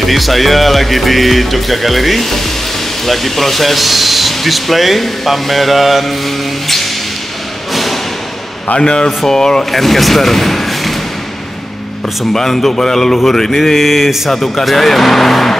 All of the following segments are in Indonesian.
Ini saya lagi di Jogja Gallery, lagi proses display pameran Honor for Ancaster, persembahan untuk para leluhur. Ini satu karya yang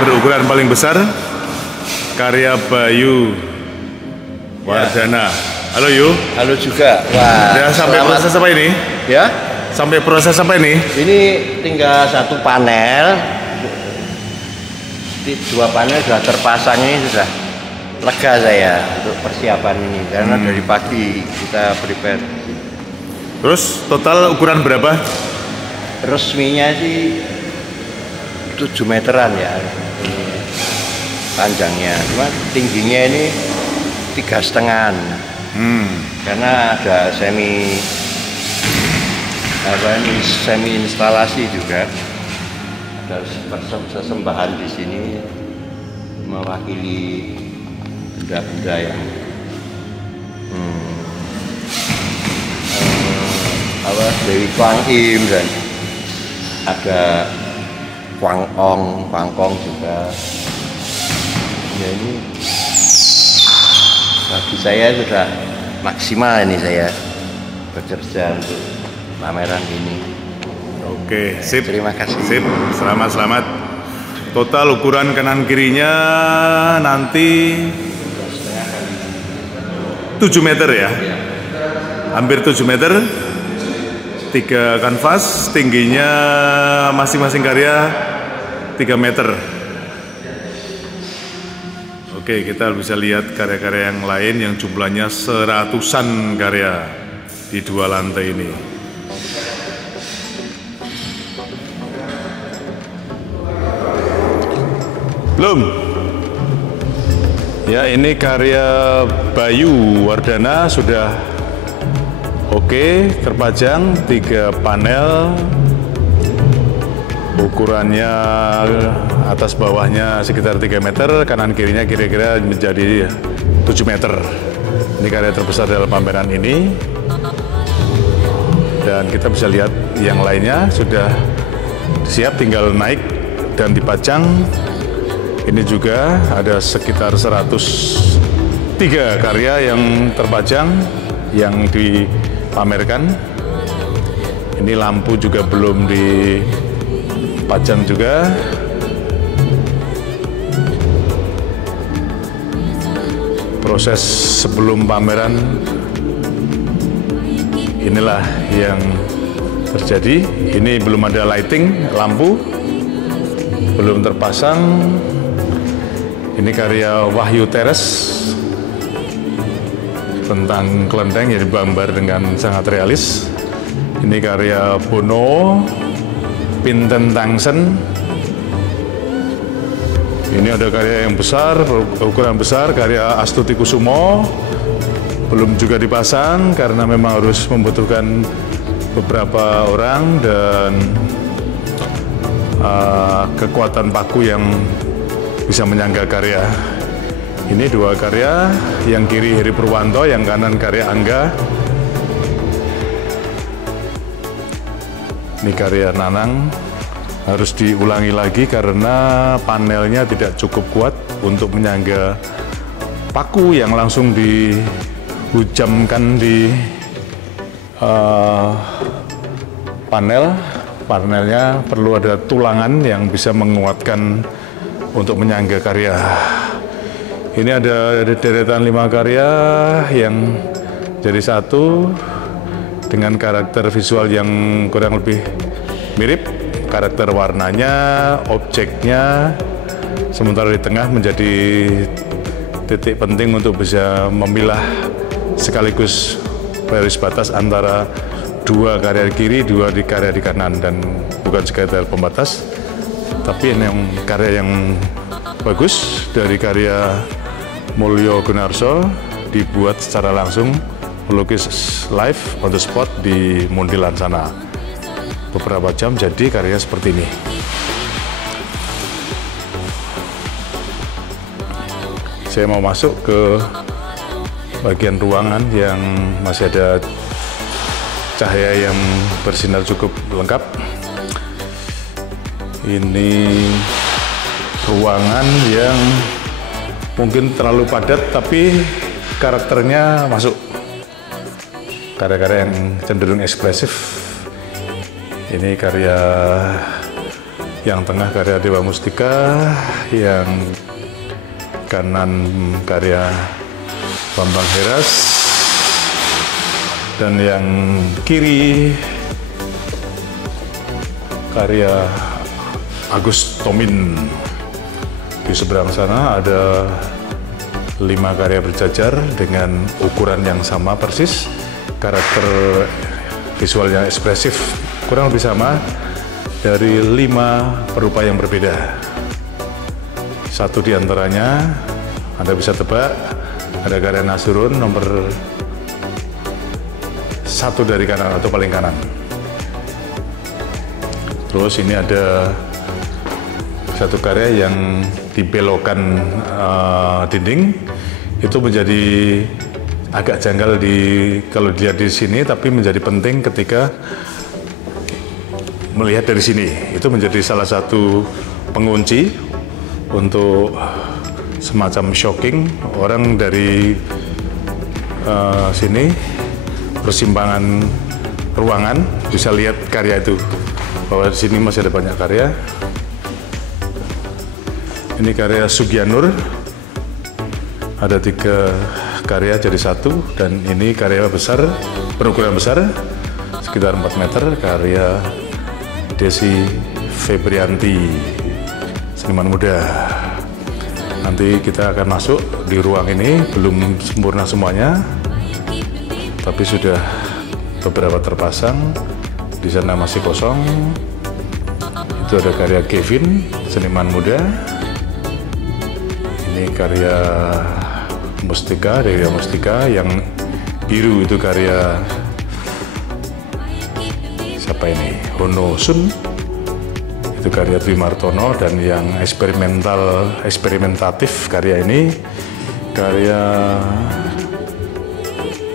berukuran paling besar, karya Bayu Wardana. Halo Yu. Halo juga. Wah, ya, sampai proses apa ini? Ya? Sampai proses apa ini? Ini tinggal satu panel. Dua panel sudah terpasang, ini sudah lega saya untuk persiapan ini karena dari pagi kita prepare. Terus total ukuran berapa? Resminya sih 7 meteran ya ini panjangnya, cuma tingginya ini 3,5 karena ada semi instalasi juga. Ada sesembahan di sini mewakili benda-benda yang Dewi Kwang Im, dan ada Kwang Kong juga. Ya, ini bagi saya sudah maksimal ini saya bekerja untuk pameran ini. Oke, sip. Terima kasih. Sip, selamat. Total ukuran kanan kirinya nanti 7 meter ya? Hampir 7 meter. 3 kanvas, tingginya masing-masing karya 3 meter. Oke, kita bisa lihat karya-karya yang lain yang jumlahnya seratusan karya di 2 lantai ini. Belum. Ya, ini karya Bayu Wardana sudah oke, terpajang 3 panel. Ukurannya atas bawahnya sekitar 3 meter, kanan kirinya kira-kira menjadi 7 meter. Ini karya terbesar dalam pameran ini. Dan kita bisa lihat yang lainnya sudah siap, tinggal naik dan dipajang. Ini juga ada sekitar 103 karya yang terpajang, yang dipamerkan. Ini lampu juga belum dipajang juga. Proses sebelum pameran inilah yang terjadi. Ini belum ada lighting, lampu belum terpasang. Ini karya Wahyu Teres tentang kelenteng yang digambar dengan sangat realis. Ini karya Bono Pinten Tangsen. Ini ada karya yang besar, ukuran besar, karya Astuti Kusumo. Belum juga dipasang karena memang harus membutuhkan beberapa orang dan kekuatan paku yang bisa menyangga karya. Ini 2 karya, yang kiri Heri Purwanto, yang kanan karya Angga. Ini karya Nanang, harus diulangi lagi karena panelnya tidak cukup kuat untuk menyangga paku yang langsung dihujamkan di panel. Panelnya perlu ada tulangan yang bisa menguatkan untuk menyangga karya. Ini ada deretan 5 karya yang jadi satu dengan karakter visual yang kurang lebih mirip, karakter warnanya, objeknya, sementara di tengah menjadi titik penting untuk bisa memilah sekaligus garis batas antara 2 karya di kiri, 2 karya di kanan, dan bukan sekedar pembatas, tapi ini yang karya yang bagus dari karya Mulyo Gunarso, dibuat secara langsung, melukis live on the spot di Muntilan sana. Beberapa jam jadi karya seperti ini. Saya mau masuk ke bagian ruangan yang masih ada cahaya yang bersinar cukup lengkap. Ini ruangan yang mungkin terlalu padat tapi karakternya masuk. Karya-karya yang cenderung ekspresif. Ini karya yang tengah karya Dewa Mustika, yang kanan karya Bambang Heras, dan yang kiri karya Agus Tomin. Di seberang sana ada 5 karya berjajar dengan ukuran yang sama persis, karakter visualnya ekspresif, kurang lebih sama, dari 5 perupa yang berbeda. Satu diantaranya Anda bisa tebak, ada karya Nasrun nomor 1 dari kanan atau paling kanan. Terus ini ada satu karya yang dibelokkan dinding, itu menjadi agak janggal kalau dilihat di sini, tapi menjadi penting ketika melihat dari sini. Itu menjadi salah satu pengunci untuk semacam shocking orang dari sini, persimpangan ruangan, bisa lihat karya itu, bahwa di sini masih ada banyak karya. Ini karya Sugianur, ada 3 karya jadi 1, dan ini karya besar, berukuran besar, sekitar 4 meter, karya Desi Febrianti, seniman muda. Nanti kita akan masuk di ruang ini, belum sempurna semuanya, tapi sudah beberapa terpasang. Di sana masih kosong. Itu ada karya Kevin, seniman muda. Ini karya Mustika, Dewa Mustika. Yang biru itu karya siapa ini? Hono Sun. Itu karya Dwi Martono. Dan yang eksperimentatif karya ini karya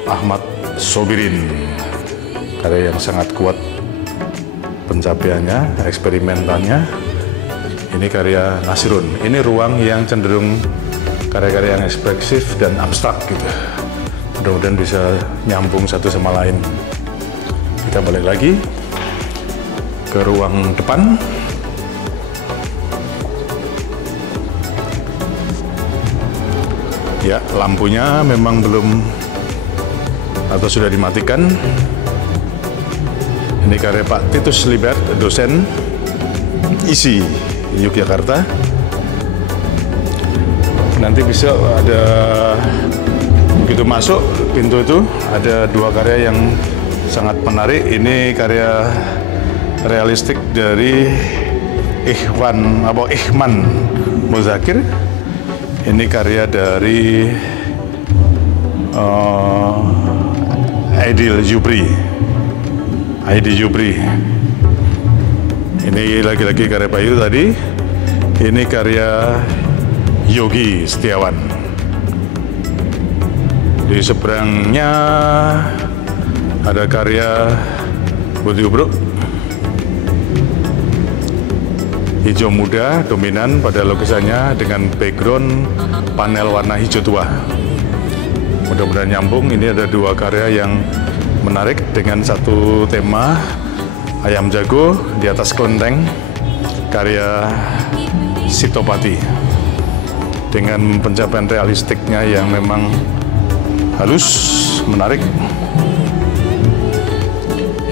Ahmad Sobirin. Karya yang sangat kuat pencapaiannya, eksperimentannya. Ini karya Nasrun. Ini ruang yang cenderung karya-karya yang ekspresif dan abstrak gitu. Mudah-mudahan bisa nyambung satu sama lain. Kita balik lagi ke ruang depan. Ya, lampunya memang belum atau sudah dimatikan. Ini karya Pak Titus Libert, dosen ISI Yogyakarta. Nanti bisa ada, begitu masuk pintu itu ada 2 karya yang sangat menarik. Ini karya realistik dari Ikhman Muzakir. Ini karya dari Aidil Jubri. Ini lagi-lagi karya Pak Yu tadi. Ini karya Yogi Setiawan. Di seberangnya ada karya Budi Ubruk. Hijau muda dominan pada lukisannya dengan background panel warna hijau tua. Mudah-mudahan nyambung. Ini ada 2 karya yang menarik dengan satu tema, ayam jago di atas kelenteng, karya Sitopati, dengan pencapaian realistiknya yang memang halus, menarik.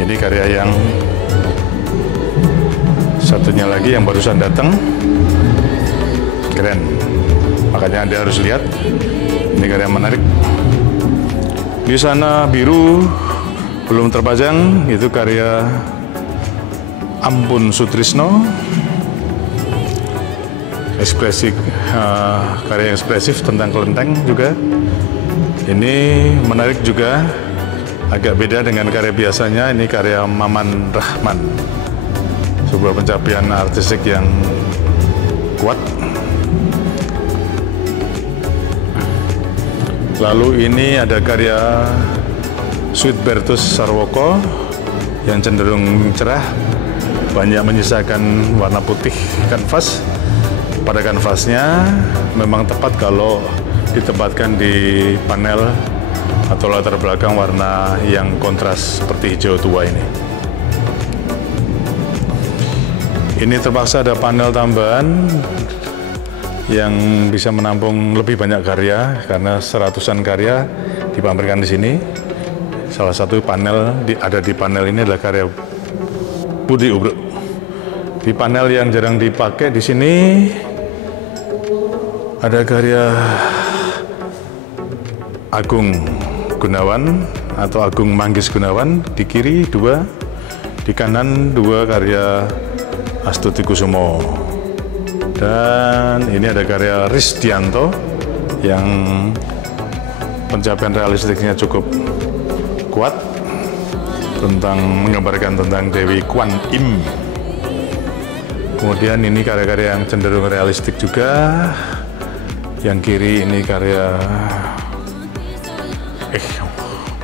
Ini karya yang satunya lagi yang barusan datang, keren, makanya Anda harus lihat. Ini karya menarik. Di sana biru belum terpajang, itu karya Ampun Sutrisno. Ekspresif, karya ekspresif tentang kelenteng juga. Ini menarik juga, agak beda dengan karya biasanya. Ini karya Maman Rahman, sebuah pencapaian artistik yang kuat. Lalu ini ada karya Suitbertus Sarwoko yang cenderung cerah, banyak menyisakan warna putih kanvas. pada kanvasnya memang tepat kalau ditempatkan di panel atau latar belakang warna yang kontras seperti hijau tua ini. Ini terpaksa ada panel tambahan yang bisa menampung lebih banyak karya karena seratusan karya dipamerkan di sini. Salah satu panel ada di panel ini adalah karya Budi Ubruk. Di panel yang jarang dipakai di sini ada karya Agung Gunawan atau Agung Manggis Gunawan, di kiri 2, di kanan 2 karya Astuti Kusumo. Dan ini ada karya Risdianto yang pencapaian realistiknya cukup kuat menggambarkan tentang Dewi Kwan Im. Kemudian ini karya-karya yang cenderung realistik juga. Yang kiri ini karya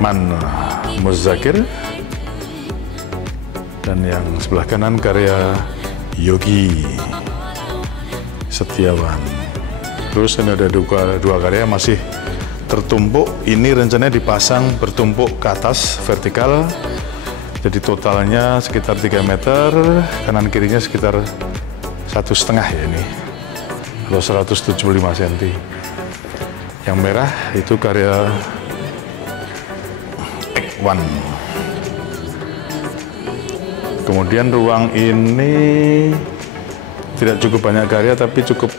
Man Muzakir, dan yang sebelah kanan karya Yogi Setiawan. Terus ini ada dua karya masih tertumpuk. Ini rencananya dipasang bertumpuk ke atas vertikal, jadi totalnya sekitar 3 meter, kanan kirinya sekitar 1,5 ya ini, atau 175 cm. Yang merah itu karya Ekwan. Kemudian ruang ini tidak cukup banyak karya tapi cukup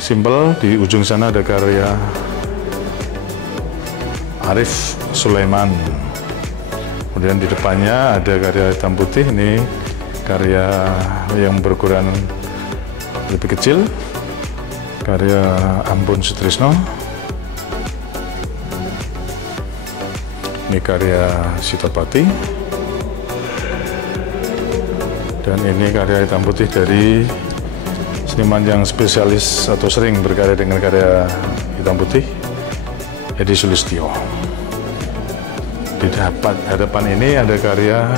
simpel. Di ujung sana ada karya Arif Sulaiman. Kemudian di depannya ada karya hitam putih, ini karya yang berukuran lebih kecil, karya Ambon Sutrisno. Ini karya Sitapati. Dan ini karya hitam putih dari seniman yang spesialis atau sering berkarya dengan karya hitam putih, Edi Sulistyo. Di hadapan ini ada karya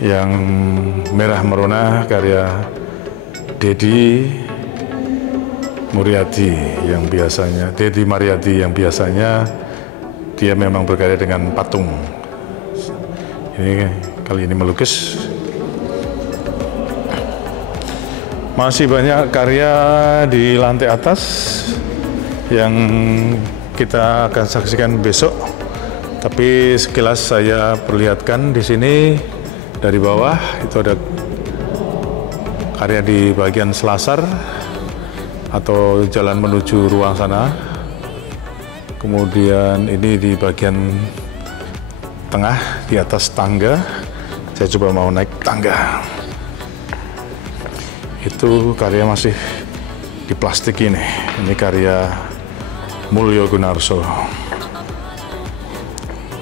yang merah merona, karya Dedi Mariadi yang biasanya dia memang berkarya dengan patung. Ini kali ini melukis. Masih banyak karya di lantai atas yang kita akan saksikan besok. Tapi sekilas saya perlihatkan di sini dari bawah itu ada karya di bagian selasar atau jalan menuju ruang sana. Kemudian ini di bagian tengah di atas tangga. Saya coba mau naik tangga. Itu karya masih di plastik ini. Ini karya Mulyo Gunarso.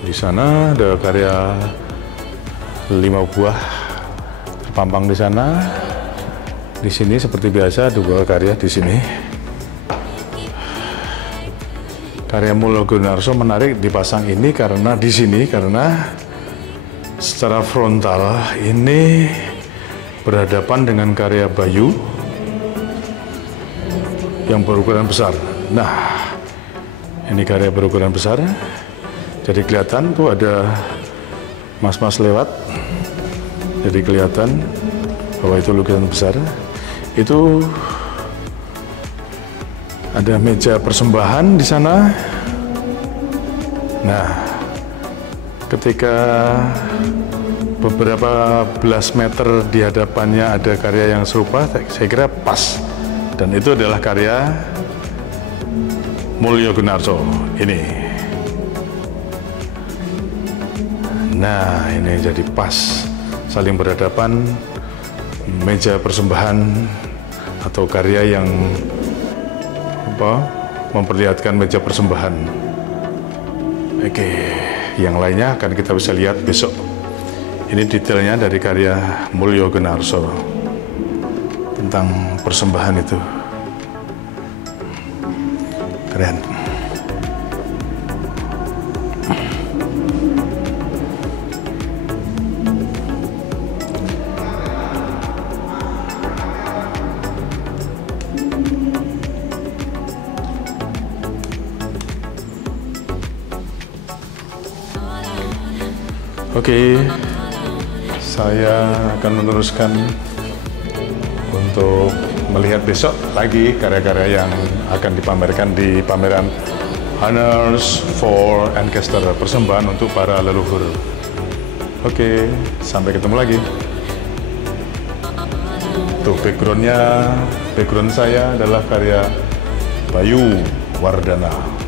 Di sana ada karya 5 buah terpampang di sana. Di sini seperti biasa 2 karya di sini. Karya Mulyo Gunarso menarik dipasang ini karena di sini karena secara frontal ini berhadapan dengan karya Bayu yang berukuran besar. Nah, ini karya berukuran besar. Jadi kelihatan tuh ada mas-mas lewat. Jadi kelihatan bahwa itu lukisan besar. Itu ada meja persembahan di sana. Nah, ketika beberapa belas meter di hadapannya ada karya yang serupa, saya kira pas. Dan itu adalah karya Mulyo Gunarso ini. Nah, ini jadi pas saling berhadapan, meja persembahan atau karya yang memperlihatkan meja persembahan. Oke, yang lainnya akan kita bisa lihat besok. Ini detailnya dari karya Mulyo Gunarso tentang persembahan itu. Keren. Oke, saya akan meneruskan untuk melihat besok lagi karya-karya yang akan dipamerkan di pameran Honors for Ancaster, persembahan untuk para leluhur. Oke, sampai ketemu lagi. Tuh background saya adalah karya Bayu Wardana.